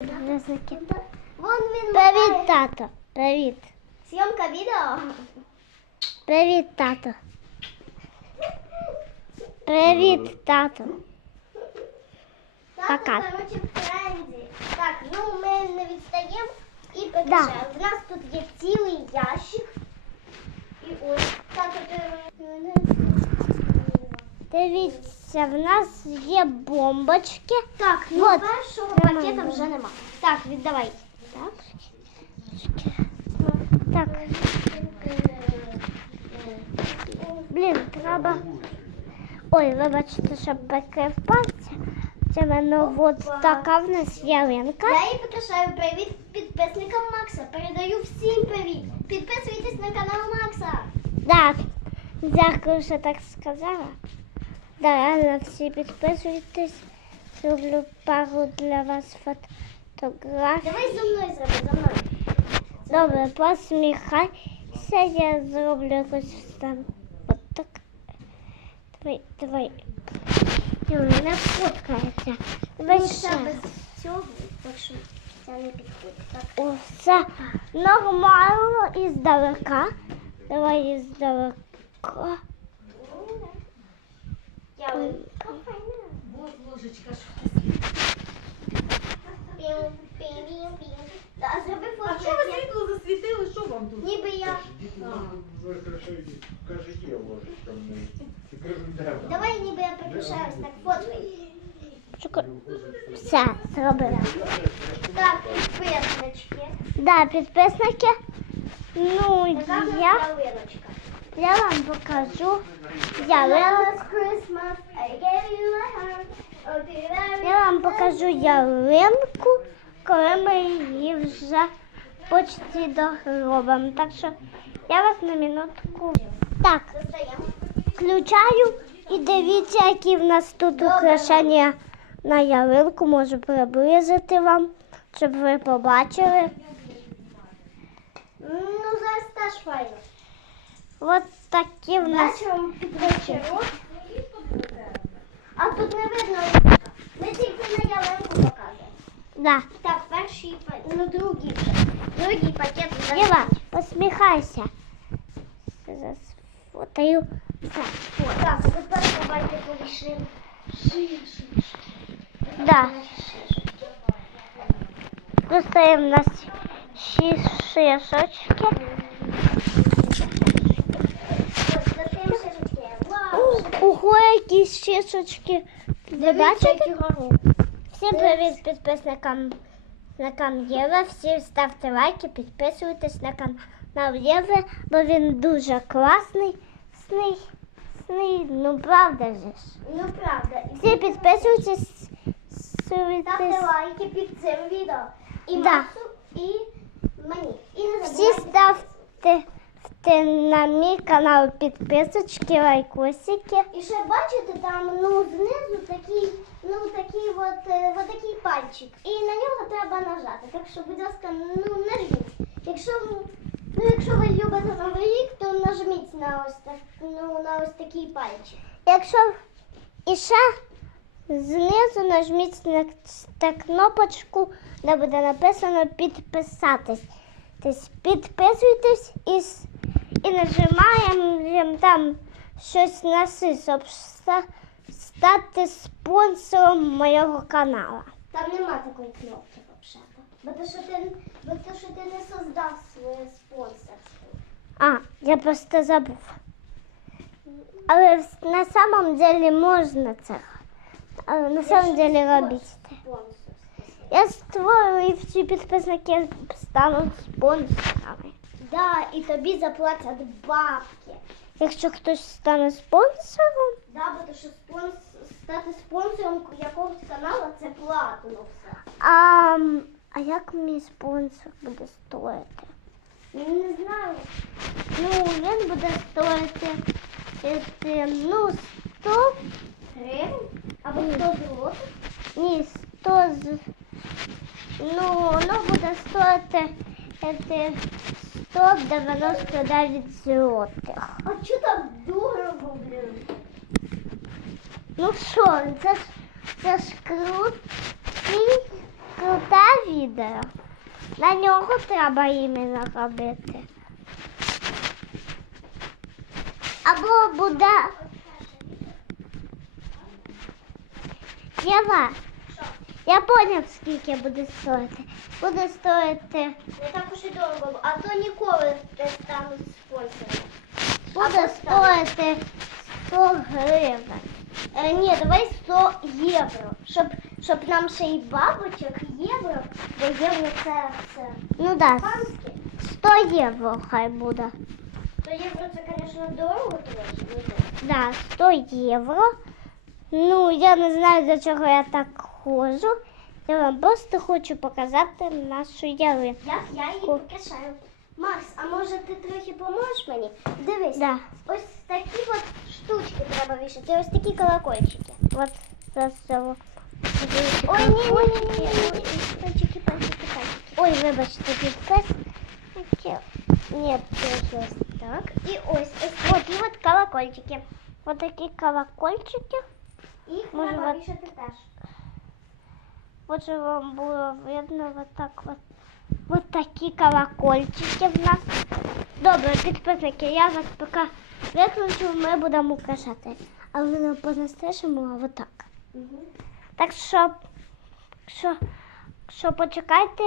Вон він Привіт, тато. Привіт. Зйомка відео. Привіт, тато. Привіт, тато. Тато, Пока. коротше, в тренді. Так, ну ми не відстаємо і покажемо. У нас тут є цілий ящик. І ось. Тато, ти... Дивіться, в нас є бомбочки. Так, ну Вот. першого пакета вже нема. Так, віддавай. Так. Так, блін, треба. Ой, вибачте, що прикрив пальця. Це в мене от така в нас ялинка. Я їй покажаю привіт підписникам Макса. Передаю всім привіт. Підписуйтесь на канал Макса. Так, дякую, що так сказала. Да, реально всі підписуйтесь. Зроблю пару для вас фотографій. Давай за мною зроби, за мною. Добре, посміхайся, я зроблю якусь встану. От так. Давай, давай. І у мене фоткається. Давай Ну, ще. це без цього, так що це не підходить. Так. О, все нормально і здалека. Давай і здалека. Я Вот ложечка. А фото. що ви світло засвітили? Що вам тут? Ніби я. Каже, ложечка в неї. Ти кажеш, де вона? Давай ніби я прикрашаюсь, так фоткай. Все, зробила. Так, підписнички. Да, підписники. Ну, я. Я вам покажу ялинку. Я вам покажу ялинку, коли ми її вже почти доробимо. Так що я вас на минутку. Так, включаю і дивіться, які в нас тут украшення на ялинку. Можу приблизити вам, щоб ви побачили. Ну, зараз теж файно. От такі в нас. Вечором під вечірок. А тут не видно. Ми тільки на ялинку показуємо. Да. Так, перший пакет. Ну, другий вже. Другий пакет вже. Єва, посміхайся. Зараз фотою. Все. О, Так, тепер давайте порішимо. Да. Достаємо у нас шість Вау! Ого, які шишочки. Ви бачите? Всім привіт підписникам на канал. Всі ставте лайки, підписуйтесь на канал Єви, бо він дуже класний. Сний, сний, ну правда же ж. Ну, правда. Всі підписуйтесь. Ставте лайки під цим відео. І Да. Максу, і мені. І не Всі ставте вте на мій канал підписочки, лайкосики. І ще бачите, там ну знизу такий, ну такий от, е, от такий пальчик. І на нього треба нажати. Так що, будь ласка, ну нажміть. Якщо ну якщо ви любите новий рік, то нажміть на ось так, ну на ось такий пальчик. Якщо і ще знизу нажміть на кнопочку, де буде написано підписатись. Тобто підписуйтесь і, і нажимаємо там щось на щоб стати спонсором моєго каналу. Там нема такої кнопки взагалі. Бо то, що ти, бо то, що ти не создав своє спонсорство. А, я просто забув. Але на самом деле можна це. Але на самом деле робіть. Я створю і всі підписники стануть спонсорами. Да, і тобі заплатять бабки. Якщо хтось стане спонсором, Да, бо то, що спонс... стати спонсором якогось каналу це платно все. а, м, а як мій спонсор буде стоїти? Ну, Не знаю. Ну, він буде стоїти е, ну, 100, Гривень? Або 100 злотих? ні, 100 з, ну, воно буде стоїти е, 199 злотих. А чого так дорого, блін? Ну що, це ж, це ж крутий круте відео. На нього треба іменно робити. Або буде. Єва, я поняв, скільки буде стоїти. Буде стоїти, Не так уж і дорого, а то ніколи не стануть спонсором. буде Або стануть. стоїти 100 гривень. Е, ні, давай 100 євро. Щоб, щоб нам ще й бабочок, євро, бо євро це все. Ну так, да, Панське. 100 євро хай буде. То євро це, звісно, дорого трохи. ну, так. Да, 100 євро. Ну, я не знаю, до чого я так ходжу. Я вам просто хочу показати нашу ялинку. Як я її Ко- прикрашаю. Макс, а може ти трохи поможеш мені? Дивись, Да. ось такі от штучки треба вішати, ось такі колокольчики. Вот це все. Ой, ні, ні, ні, ні, ні. Пальчики, пальчики, пальчики. Ой, вибачте, підпис. Ні, це ось. Так, і ось ось такі от колокольчики. Вот такі колокольчики. Їх Може, треба от- Щоб вам було видно вот так вот. Такі колокольчики в нас. Добре, підписники, я вас поки виключу, ми будемо украшати. Але не по-настоящему, а вот так. Так що, що, що почекайте,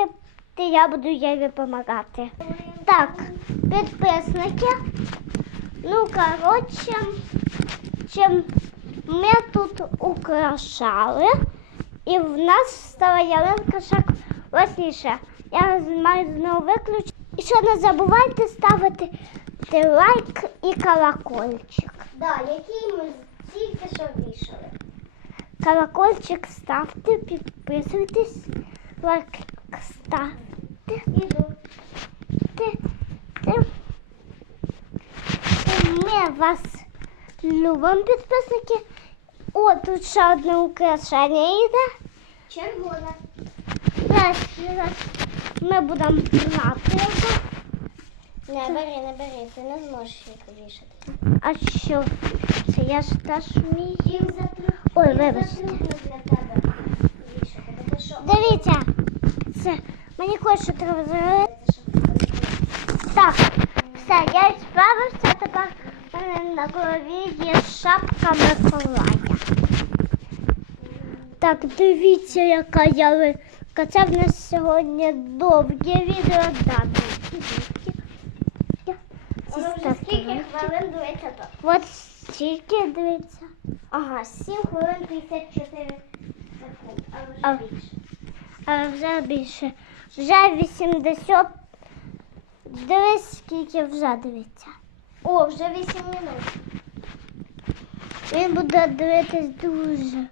то я буду їй допомагати. Так, підписники. Ну, коротше, чим ми тут украшали, і в нас стала ялинка ще класніша. Я маю знову виключити. І ще не забувайте ставити лайк і колокольчик. Да, який ми тільки що вішали. Колокольчик ставте, підписуйтесь, лайк ставте. Іду. Ти, ти, ми вас любимо, підписники. О, тут ще одне украшення йде. Червона. Зараз, зараз ми будемо брати його. Не бери, не бери, ти не зможеш їх вішати. А що? Це я ж теж вмію. Ой, вибачте. затрудно для тебе вішати. Бо ти що? Дивіться, це мені кое-що треба зробити. Це що? Так, все, я справився, тепер мене на голові є шапка Миколая. Так, дивіться, яка ялинка. Це в нас сьогодні довге відео. Да, вже скільки хвилин дивиться то? От стільки дивіться. Ага, 7 хвилин 54 секунд. А. А вже більше. А вже більше. Вже 80. Дивись, скільки вже дивиться. О, вже 8 минут. Він буде дивитись дуже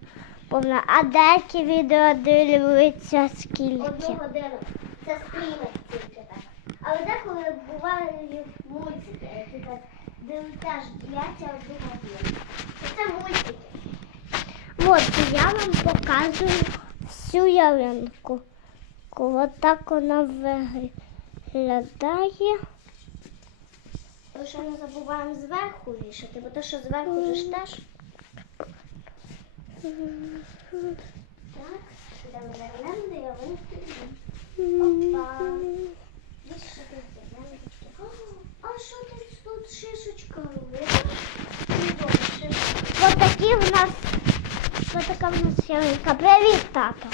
повно. А деякі відео дивляться скільки. Одну годину. Це стріми тільки так. Але деколи бувають мультики, які так теж дляться одну годину. Це мультики. От я вам показую всю ялинку. Ось так вона виглядає. Лише не забуваємо зверху вішати, бо то, що зверху вже ж теж. Так, йдемо вернемо до ялинки. Опа. Вішати зеленочки. О, А що тут, тут шишечка робить? Чудово, шишечка. Ось такі в нас. Ось така в нас ялинка. Привіт, тато.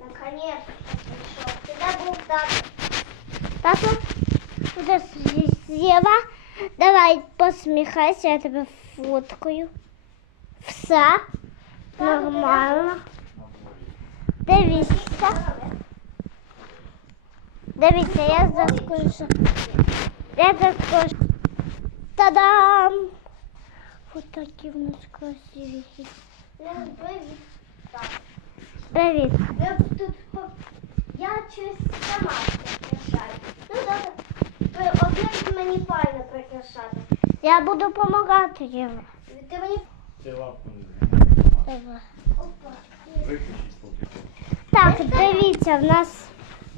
Наконец-то прийшов. Ти де був тато? Тато, буде з'єва. Давай посміхайся, я тебе фоткаю. Все нормально. Дивіться. Дивіться, я заскочу. Я заскочу. Та-дам! Ось такі в нас красиві. Не привіт. Так. Привіт. Я б тут по... Я щось сама прикрашаю. Ну добре. Ви мені файно прикрашати. Я буду допомагати йому. Ти мені Це лапку не Давай. опа. Поки. Так, дивіться, в нас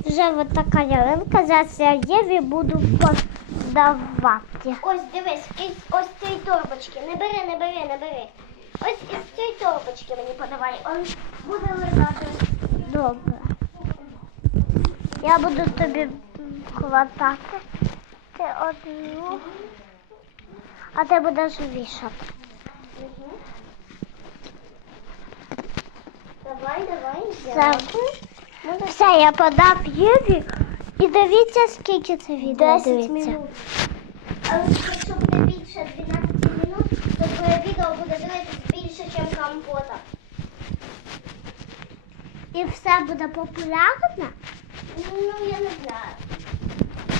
вже от така ялинка. Зараз я Єві буду подавати. Ось дивись, ось, ось цієї торбочки. Не бери, не бери, не бери. Ось із цієї торбочки мені подавай. Он буде лежати. Добре. Я буду тобі хватати ти одну, а ти будеш вішати. Угу. Давай, давай, Все. Все, я подав Єві. І дивіться, скільки це відео 10 дивиться. минут. Але якщо буде більше 12 минут, то твоє відео буде дивитися більше, ніж компота. І все буде популярно. Ну, я не знаю.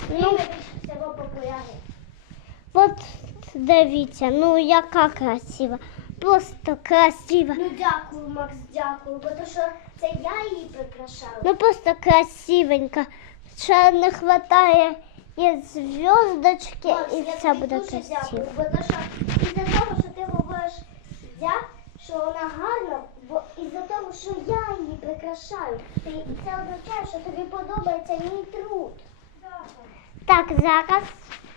Ну. Ну. От дивіться, ну яка красива. Просто красива. Ну, дякую, Макс, дякую, бо то, що це я її прикрашала. Ну просто красивенька. Ще не вистачає і зв'язочки, і все буде дуже красиво. дякую, бо то, що із-за того, що ти говориш дяк, що вона гарна, бо із-за того, що я її прикрашаю, ти- це означає, що тобі подобається мій труд. Так, зараз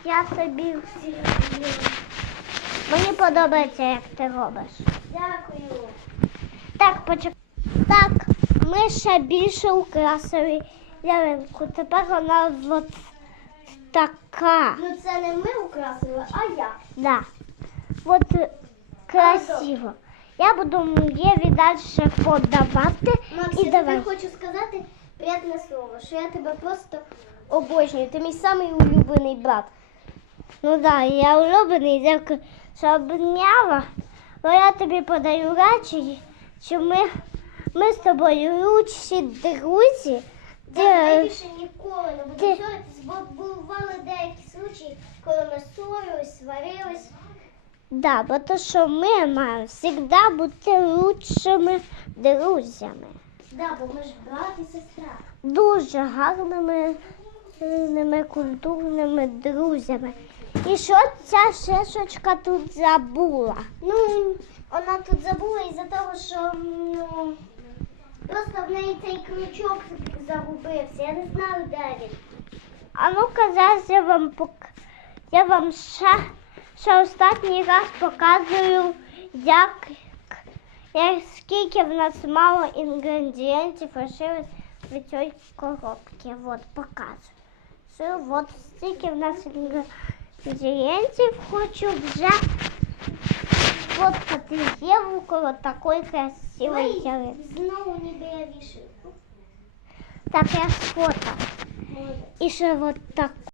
я собі мені подобається, як ти робиш. Дякую. Так, почекай. Так, ми ще більше украсили ялинку. Тепер вона от така. Ну це не ми украсили, а я. Да. От красиво. Я буду Єві далі подавати. Макс, і я давай. хочу сказати приятне слово, що я тебе просто обожнюю. Ти мій самий улюблений брат. Ну да, я улюблений, дякую, що обняла. Бо я тобі подаю речі, що ми, ми з тобою лучші друзі. Тебе більше ніколи не буду ти- ссоритись, бо бували деякі случаї, коли ми ссорились, сварились. да, бо то, що ми маємо завжди бути лучшими друзями. Да, бо ми ж брат і сестра. Дуже гарними, сильними, культурними друзями. І що ця шишечка тут забула? Ну, вона тут забула із-за того, що ну, просто в неї цей крючок загубився. Я не знаю, де він. А ну-ка, зараз я вам пок... я вам ще, ще останній раз показую, як, як скільки в нас мало інгредієнтів лишилось від цієї коробки. От показую. Що от стільки в нас інгредієнтів хочу вже фоткати Єву коло такої красивої Ой, ялинки. знову ніби я вішаю. Так, я сфотав. Молодець. І ще от так.